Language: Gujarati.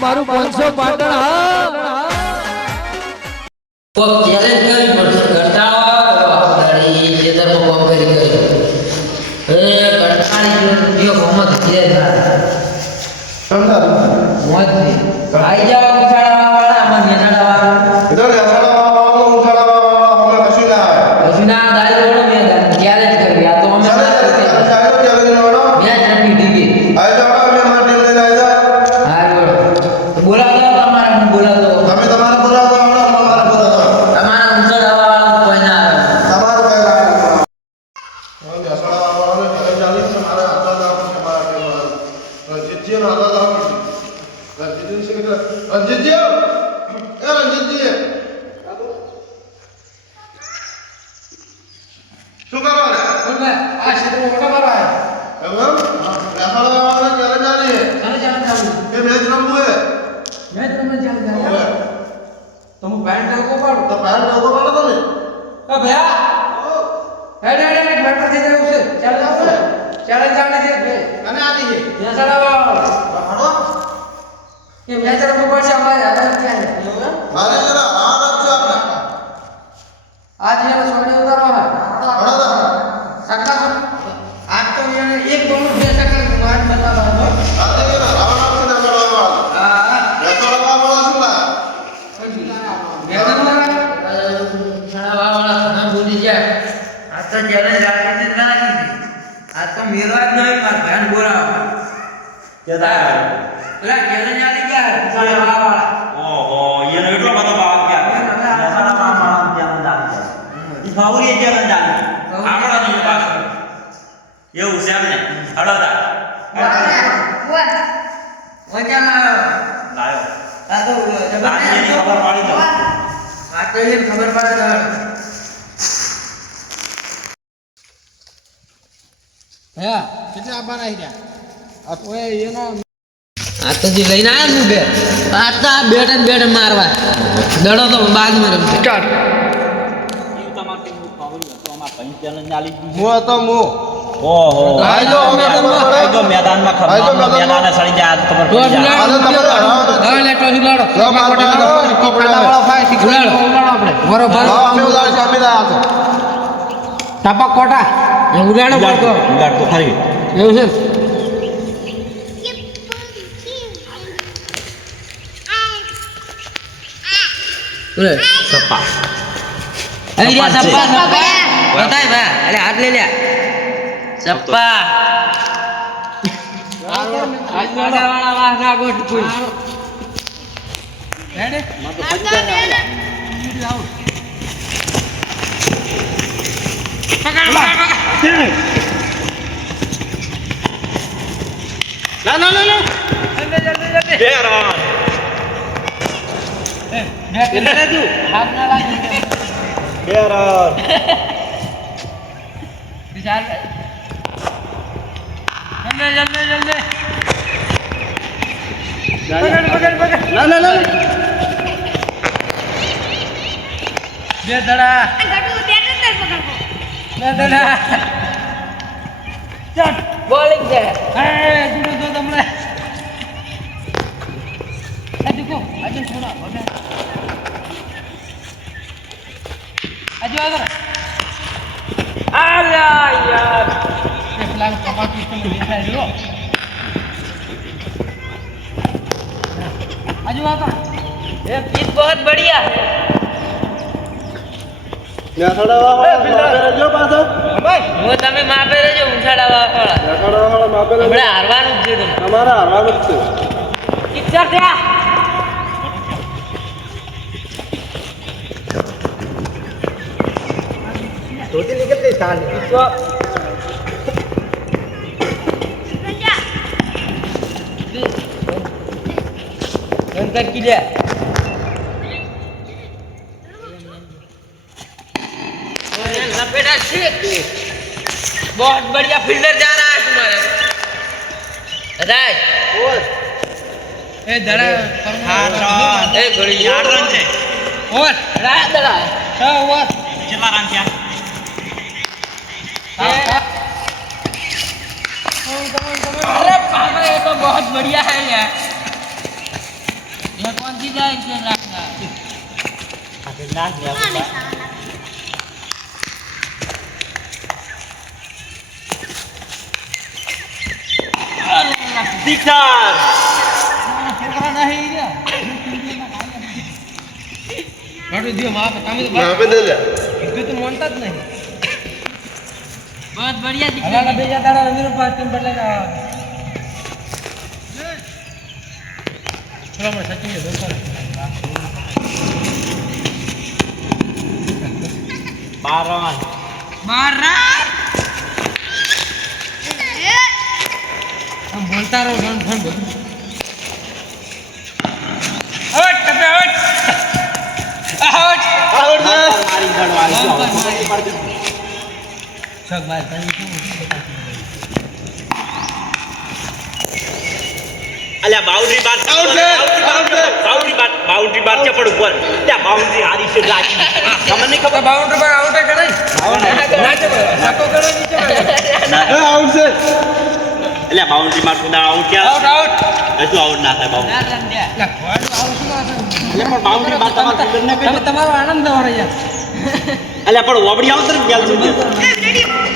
મારું 500 પાટણ હા કોક ચેલેન્જ કરવી પડશે ઘટાડવા ગાડી ખેતર માં કોમ કરી ઘટાડી ગયો મોહમ્મદ જે મોજ આઈ જાવ ઉછાળવા વાળા અમાર નેટાડા વાળા ઇધર ઉછાળવા વાળા હમણાં કશું ના આવે કશું ના દાઈ જોડો મે ચેલેન્જ કરવી આ તો અમે ચેલેન્જ નો મેચ રમી દીધી આઈ જાવ અમે માર ટીમ લઈને આઈ જાવ હા જોડો બોલાવો તમારે હું બોલાવો તમે તમારે બોલાવો હમણાં અમારે બોલાવો તમારા ઉછાળવા વાળા કોઈ ના આવે તમારું કઈ લાગે હવે ઉછાળવા વાળાને ચેલેન્જ આલી છે મારે હાથા દાવ છે મારા ટીમ જીતજી નો હાથા દાવ રણજીતજી છે કે રણજીતજી એ રણજીતજી શું કરો રે બોલ આ ક્ષેત્ર મોટો કરવા એમ ઉછાળવા વાળાને ચેલેન્જ આલી ચાલે ચાલે ચાલે કે મેચ રમવું હે મેચ રમે ચાલે હવે તો હું બેન્ડ ડાકો પાડું તો પહેલ ડોકો પાડો તમે એ ભયા હેડ હેડ હેડ મેટર થઈ ગયું છે ચાલ જાવ ચાલે ચાલે છે બે અને આલી છે નેસાડા હાડો કે મેચ રમવો પડશે અમારે હવે ક્યાં છે મારે જરા આ રાખજો આપણે આજ યાર સોડી ઉતારવા હે હડો સક્કા આજ તો એને એક બોલ બે સક્કા વાત બતાવવાનો આતે કે રાવણ આપશે ના કરવા હા રેસોડા વાળા શું લા આ તો ચેલેન્જ રાખી છે ના આ તો મેરવા જ નહીં માર ભાન બોલાવા કેતા પેલા ચેલેન્જ આલી ગયા સાડા વાળા ઓહો એનો એટલો બધો ભાવ ગયા સાડા વાળા ચેલેન્જ આવી જાય ઈ ફાવરી ચેલેન્જ આવી આપણા ની પાછો એવું છે એમને હળોદા લાયો આ તો આજની ખબર પાડી દો આ તો એને ખબર પડે હે કેટલા આબાર આવી ગયા ઓએ એનો આ તો જે લઈને આયા હું બે આ તો બેટ મારવા દડો તો બાગમાં રમ સ્ટાર્ટ ઈ તમાર ટીમ નું ફાવરી હતો અમાર ભાઈ ચેલેન્જ આલી દીધી મો તો મો ઓહો આજો મેદાનમાં ખબર મેદાને સળી જાય આજ ખબર પડી જાય આને તમે હરાવો હવે લેટો હિલાડો જો માર વાળા ફાઈટ હિલાડો આપણે મારો ભાઈ અમે ઉડાડ છે અમે દા છે ટપક કોટા એ ઉડાડો પડતો ઉડાડ તો ખરી એવું છે ઓલે સપ્પા અરે યા સપ્પા બતાય ભા અરે હાથ લે લે સપ્પા આજ વાળા વાહ ના ગોઠ કોઈ હેડે ના જલ્દી બે રન એટલે તું હાથ ના લાગે બે રન વિચાર જલ્દી પકડ ના બે દડા બે દડા ચટ બોલિંગ છે હે જુડો તો તમને આ દેખો આજે થોડા હવે આજે આગળ આલ્યા યાર ये प्लान कमाल की तुम देखा है लो आजू आता ये पिच बहुत बढ़िया है નેસડા વાળા જો પાછો ભાઈ હું તમે માપે રહેજો ઉંછાડા વાળા નેસડા વાળા માપે આપણે હારવાનું જ છે તમે તમારા હારવાનું જ છે કિચ્ચર દે ધોતી નીકળ ગઈ સાલ अंकल की लिया लपेटा बहुत बढ़िया फील्डर जा रहा है तुम्हारा राइट और ए दड़ा ए घोड़ी 8 રન છે और राय दड़ा है और કેટલા રન થયા अरे बाप रे ये तो बहुत बढ़िया है यार પતી જાય કે રાખના નાખ ને આપણે દીકરા છોકરા નહીં ગયા કાઢો દિયો માપ તમે તો ના આપે દે લે કીધું તો માનતા જ નહીં બહુત બઢિયા દીકરા હલા બેજા તારા અમીર પાસ ટીમ બદલેગા ચલો मैं सचिन ने दोस्त 12 રન 12 रन हम बोलता रहो रन फन बोल आउट कपे आउट आउट આઉટ દે મારી ગણવાળી छक मार तनी क्यों અલ્યા બાઉન્ડરી બાર આઉટ છે બાઉન્ડરી બાર ચપડ ઉપર ત્યાં બાઉન્ડરી હારી છે રાખી તમને નહીં ખબર बाउंड्री पर आउट है करे ना चलो सको करे नीचे એ આઉટ છે અલ્યા બાઉન્ડરી બાર કુદા આઉટ आउट ક્યાં आउट હજુ આઉટ ના થાય બાઉન્ડરી ના રન દે લા ખોડું આઉટ ના અલ્યા પણ બાઉન્ડરી બાર તમારા ફિલ્ડરને કહી તમે તમારો આનંદ દો યાર અલ્યા પણ ઓબડી આવત ને ગેલ સુધી એ રેડી